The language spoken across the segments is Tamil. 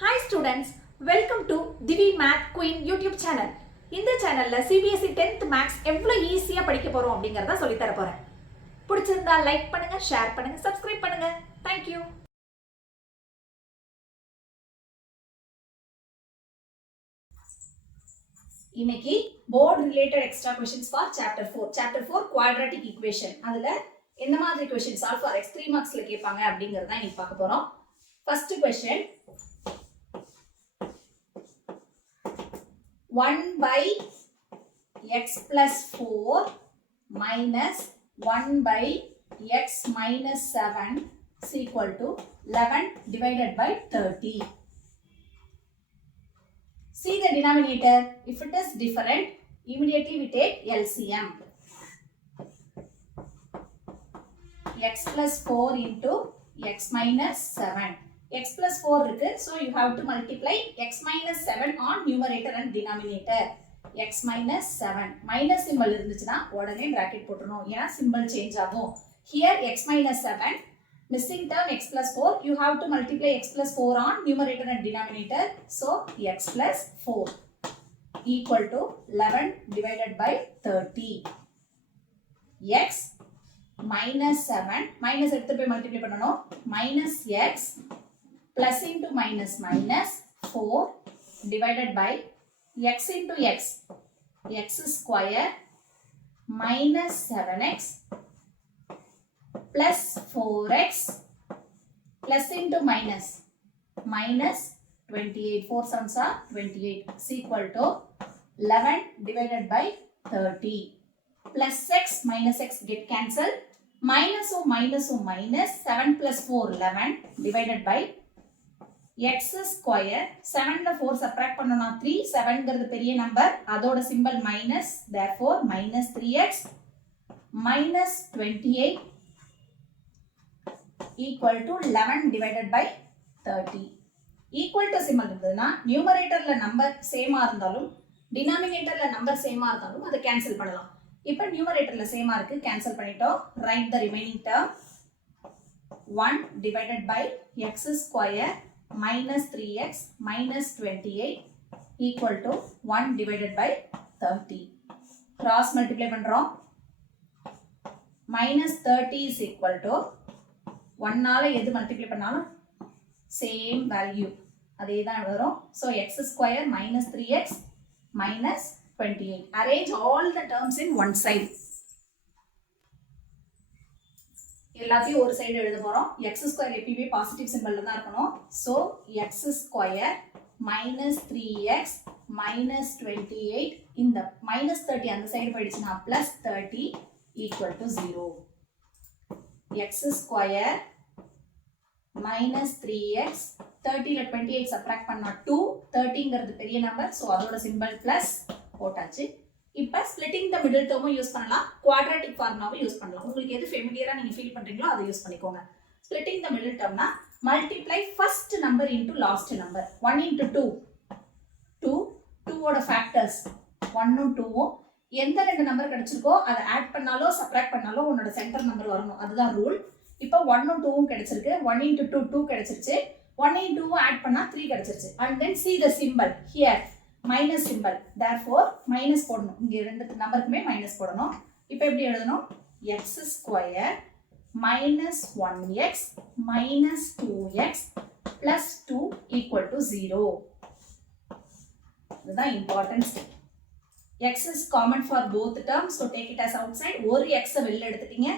Hi students, welcome to Divi Math Queen YouTube channel. இந்த சேனல்ல CBSE 10th Maths எவ்வளவு ஈஸியா படிக்க போறோம் அப்படிங்கறத சொல்லி தர போறேன். பிடிச்சிருந்தா லைக் பண்ணுங்க, ஷேர் பண்ணுங்க, சப்ஸ்கிரைப் பண்ணுங்க. Thank you. இன்னைக்கு board related extra questions for chapter 4. Chapter 4 quadratic equation. அதுல என்ன மாதிரி questions solve for x 3 marksல கேட்பாங்க அப்படிங்கறத இன்னைக்கு பார்க்க போறோம். First question 1 by x plus 4 minus 1 by x minus 7 is equal to 11 divided by 30. See the denominator. If it is different, immediately we take LCM. X plus 4 into x minus 7. X plus 4 இருக்கு. So you have to multiply x minus 7 on numerator and denominator. X minus 7. Minus symbol இருந்துச்சுன்னா உடனே bracket போட்டுறணும். ஏன்னா symbol change ஆகும். Here x minus 7. Missing term x plus 4. You have to multiply x plus 4 on numerator and denominator. So x plus 4 equal to 11 divided by 30. X minus 7. Minus எடுத்து போய் multiply பண்ணணும். Minus x plus into minus minus 4 divided by x into x. X square minus 7x plus 4x plus into minus minus 28. 4 sums are 28 is equal to 11 divided by 30. Plus x minus x get cancelled. Minus 7 plus 4 11 divided by x square 7 ல 4 subtract பண்ணோம்னா 3 7 ங்கிறது பெரிய நம்பர் அதோட symbol minus therefore minus 3x minus 28 equal to 11 divided by 30. Equal to symbol இருந்ததுன்னா நியூமரேட்டர்ல நம்பர் சேமா இருந்தாலும் டினாமினேட்டர்ல நம்பர் சேமா இருந்தாலும் அதை கேன்சல் பண்ணலாம். இப்போ நியூமரேட்டர்ல சேமா இருக்கு கேன்சல் பண்ணிட்டோம். Write the remaining term 1 divided by x square minus 3x minus 28 equal to 1 divided by 30. Cross multiply பண்றோம். Minus 30 is equal to 1 நால எது multiply பண்ணாலும் same value அதே தான் வரும். So x square minus 3x minus 28. Arrange all the terms in one side. எல்லாத்தையும் ஒரு சைடு எழுத போறோம். x ஸ்கொயர் எப்பவுமே பாசிட்டிவ் சிம்பல்ல தான் இருக்கணும். So x square minus 3x minus 28 இந்த minus 30 அந்த சைடு போயிடுச்சுன்னா plus 30 equal to 0. x square minus 3x 30 ல 28 subtract பண்ணா 2 30ங்கிறது பெரிய நம்பர் so அதோட சிம்பல் plus போட்டாச்சு. இப்போ splitting the middle term use பண்ணலாம் quadratic formula யூஸ் பண்ணலாம். உங்களுக்கு எது ஃபெமிலியரா நீங்க ஃபீல் பண்றீங்களோ அதை யூஸ் பண்ணிக்கோங்க. Splitting the middle termனா multiply first number into last number 1 into 2 2 ஓட factors 1 உம் 2 உம் எந்த ரெண்டு நம்பர் கிடைச்சிருக்கோ அதை ஆட் பண்ணாலோ சப்ட்ராக்ட் பண்ணாலோ உன்னோட சென்டர் நம்பர் வரணும் அதுதான் ரூல். இப்போ 1 உம் 2 உம் கிடைச்சிருக்கு 1 into 2 2 கிடைச்சிருச்சு 1 into 2 ஆட் பண்ணா 3 கிடைச்சிருச்சு and then see the symbol here minus symbol therefore minus போடணும். இங்க ரெண்டு நம்பருக்குமே மைனஸ் போடணும். இப்போ எப்படி எழுதணும் x square minus 1x minus 2x plus 2 equal to 0. இதுதான் important step. x is common for both terms so take it as outside. ஒரு x வெளில எடுத்துட்டீங்க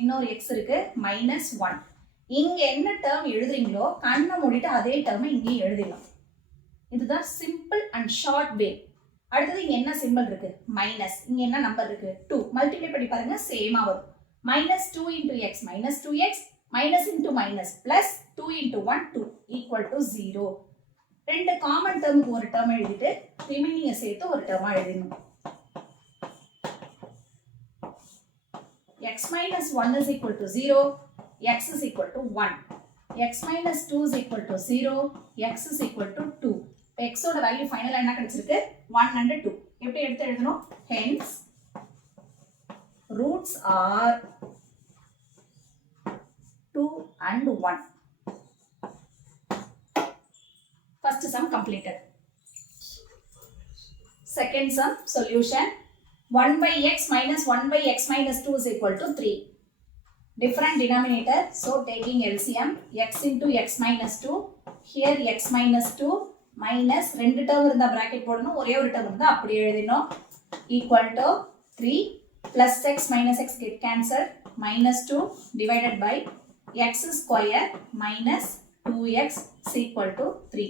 இன்னொரு x இருக்கு minus 1. இங்க என்ன டேர்ம் எழுதுறீங்களோ கண்ணை மூடிட்டு அதே டேர்மை இங்கேயும் எழுதிடலாம். இதுதான் சிம்பிள் அண்ட் ஷார்ட் வே. அடுத்தது இங்க என்ன சிம்பிள் இருக்கு மைனஸ் இங்க என்ன நம்பர் இருக்கு 2 மல்டிப்ளை பண்ணி பாருங்க சேமா வரும். minus 2 into x minus 2x minus into minus plus 2 into 1 2 equal to 0. ரெண்டு காமன் டேர்முக்கு ஒரு டேர்ம் எழுதிட்டு ரிமைனிங்கை சேர்த்து ஒரு டேர்மா எழுதணும். x minus 1 is equal to 0 x is equal to 1. x minus 2 is equal to 0 x is equal to 2. x ஓட வேல்யூ ஃபைனலா என்ன கிடைச்சிருக்கு 1 and 2. எப்படி எடுத்து எழுதணும் hence roots are 2 and 1. First sum completed. Second sum solution. 1 by x minus 1 by x minus 2 is equal to 3. Different denominator, so taking LCM, x into x minus 2, here x minus 2 minus 2 term in the bracket போடணும், ஒரே ஒரு term இருந்தா அப்படி எழுதினோம், equal to 3 plus x minus x get cancelled, minus 2 divided by x square minus 2x is equal to 3.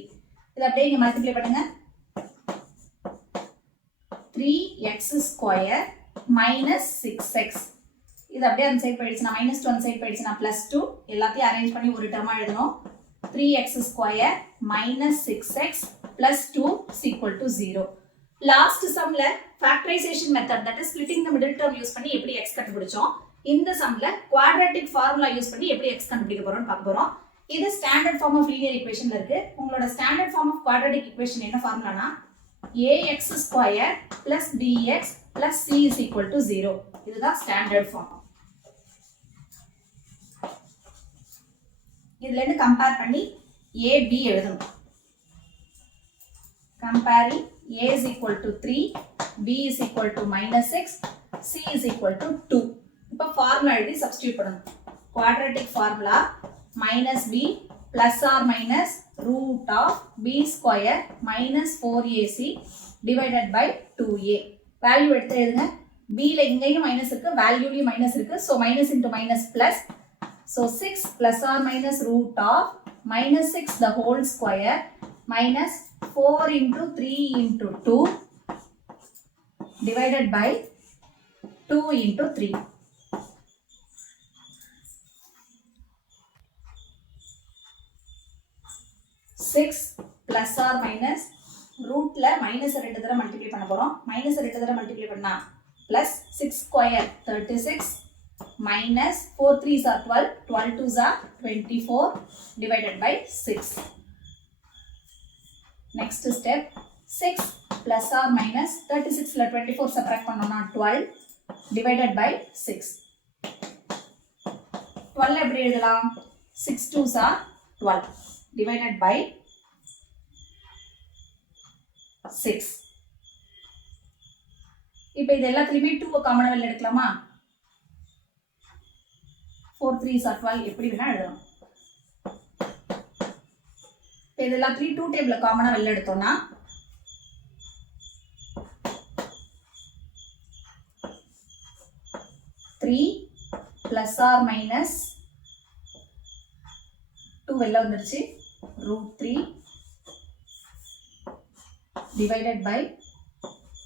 இது அப்படியே இங்க multiply பண்ணுங்க, 3x square minus 6x. இது அப்படியே அந்த சைடு போயிடுச்சுனா minus 2 அந்த சைடு போயிடுச்சுனா plus 2, எல்லாத்தையும் அரேஞ்ச் பண்ணி ஒரு டேர்மா எழுதணும். 3x square minus 6x plus 2 is equal to 0. Last sumல factorization method, that is splitting the middle term use பண்ணி எப்படி x கண்டுபிடிச்சோம். இந்த sumல quadratic formula use பண்ணி எப்படி x கண்டுபிடிக்க போறோம்னு பார்க்க போறோம். இது standard form of linear equationல இருக்கு. உங்களோட standard form of quadratic equation என்ன ஃபார்முலானா ax square plus bx plus c is equal to 0. இதுதான் standard form. இதுல இருந்து கம்பேர் பண்ணி a b எழுதணும். Comparing a is equal to 3, b is equal to minus 6, c is equal to 2. இப்போ ஃபார்முலா எழுதி சப்ஸ்டிட்யூட் பண்ணணும். Quadratic formula minus b plus or minus root of b square minus 4ac divided by 2a. Value எடுத்து எழுதுங்க. b ல இங்கேயும் மைனஸ் இருக்கு, வேல்யூலயும் மைனஸ் இருக்கு, so minus into minus plus. So 6 plus or minus root of minus 6 the whole square minus 4 into 3 into 2 divided by 2 into 3. Six plus or minus root la minus 2 தடவை multiply பண்ண போறோம். minus 2 தடவை multiply பண்ணா plus 6 square 36 minus 4 3s are 12, 12 2s are 24 divided by 6. Next step, 6 plus or minus 36 la 24 subtract பண்ணோம்னா 12 divided by 6. 12 எப்படி எழுதலாம்? 6 2s are 12 divided by 6. இப்போ இது எல்லாத்துலயுமே 2 காமனா வெளிய எடுக்கலாமா? 4 3s are 12 எப்படி வேணா எழுதலாம். இப்போ இது எல்லாத்துலயும் 2 டேபிள்ல காமனா வெளிய எடுத்தோம்னா 3 plus or minus 2 வெளில வந்துருச்சு, root 3 divided by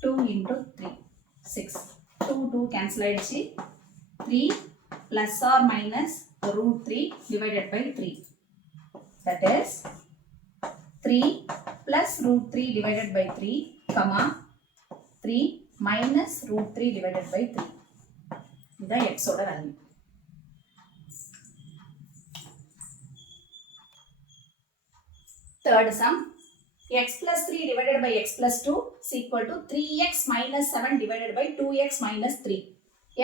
2 into 3, 6. 2 2 cancel ஆயிடுச்சு. 3 plus or minus root 3 divided by 3. That is 3 plus root 3 divided by 3, comma 3 minus root 3 divided by 3. இதுதான் x ஓட value. Third sum, x plus 3 divided by x plus 2 is equal to 3x minus 7 divided by 2x minus 3.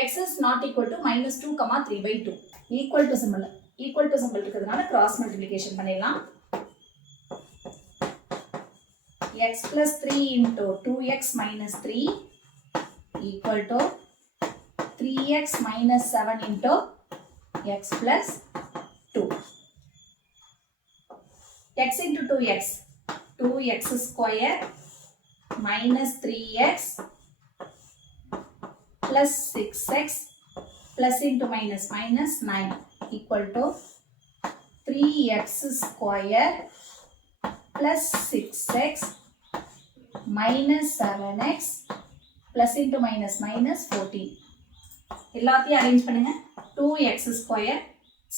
x is not equal to minus 2, 3 by 2. Equal to symbol இருக்கிறதுனால cross multiplication பண்ணிடலாம். x plus 3 into 2x minus 3 equal to 3x minus 7 into x plus 2. x into 2x, 2x square minus 3x plus 6x plus into minus minus 9 equal to 3x square plus 6x minus 7x plus into minus minus 14. எல்லாத்தையும் அரேஞ்ச் பண்ணுங்க. 2x square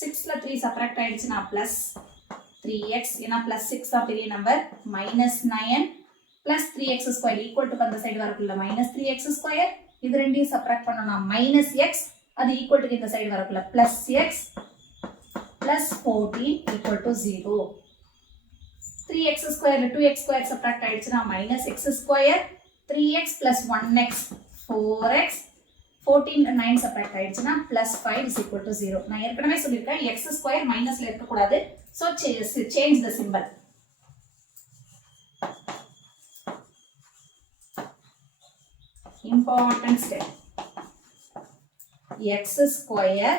6ல 3 சப்ராக்ட் ஆயிடுச்சுனா plus 3x, ஏன்னா plus 6 தான் பெரிய number, minus 9 plus 3x square equal to அந்த சைடு வரக்குள்ள minus 3x square, இது ரெண்டையும் சப்ராக்ட் பண்ணோம்னா minus x, அது equal to இந்த சைடு வரக்குள்ள plus x plus 14 equal to 0. 3x square 2x square subtract ஆயிடுச்சுனா minus x square, 3x plus 1x 4x, 14 9 subtract ஆயிடுச்சுனா plus 5 is equal to 0. நான் ஏற்கனவே சொல்லியிருக்கேன் x square minusல இருக்கக்கூடாது, so change the symbol. important step. X square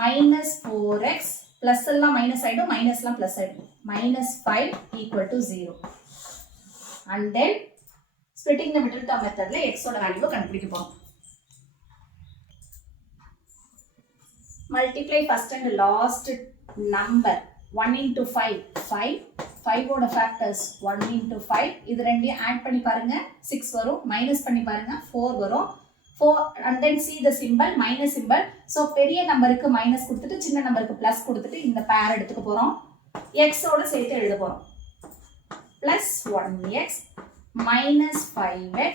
minus 4x plus எல்லாம் minus ஆயிடும், minus எல்லாம் plus ஆயிடும். Minus 5 equal to 0. And then splitting the middle term methodல x ஓட வேல்யூ கண்டுபிடிக்க போறோம். Multiply first and last number. 1 into 5, 5. 5 ஓட factors 1 into 5. இது ரெண்டையும் add பண்ணி பாருங்க 6 வரும். minus பண்ணி பாருங்க 4 வரும். 4 and then see the symbol minus symbol. So பெரிய நம்பருக்கு மைனஸ் கொடுத்துட்டு சின்ன நம்பருக்கு பிளஸ் கொடுத்துட்டு இந்த பேர் எடுத்துக்க போறோம். x ஓட சேர்த்து எழுத போறோம். plus 1x minus 5x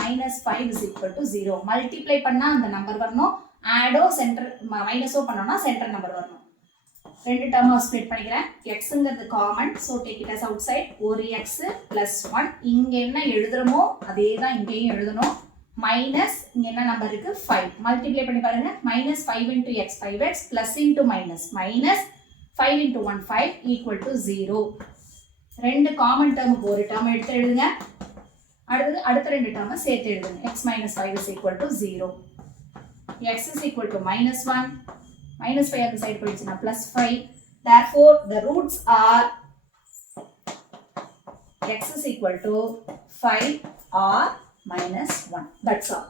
minus 5 is equal to 0. Multiply பண்ணா அந்த நம்பர் வரணும். add ஓ சென்டர் மைனஸோ பண்ணோம்னா சென்டர் நம்பர் வரணும். ரெண்டு டேர்மா ஸ்ப்ளிட் பண்ணிக்கிறேன். xங்கிறது common, so take it as outside. ஒரு x plus 1. இங்க என்ன எழுதுறோமோ அதே தான் இங்கேயும் எழுதணும். மைனஸ் இங்க என்ன நம்பர் இருக்கு 5. மல்டிப்ளை பண்ணி பாருங்க. minus 5 into x 5x plus into minus minus 5 into 1 5 equal to 0. ரெண்டு காமன் டேர்முக்கு ஒரு டேர்ம் எடுத்து எழுதுங்க. அடுத்த ரெண்டு டேர்மை சேர்த்து எழுதுங்க. x minus 5 is equal to 0. x is equal to minus 1. minus 5 அந்த side போயிடுச்சுனா plus 5. Therefore, the roots are x is equal to 5 or minus 1. That's all.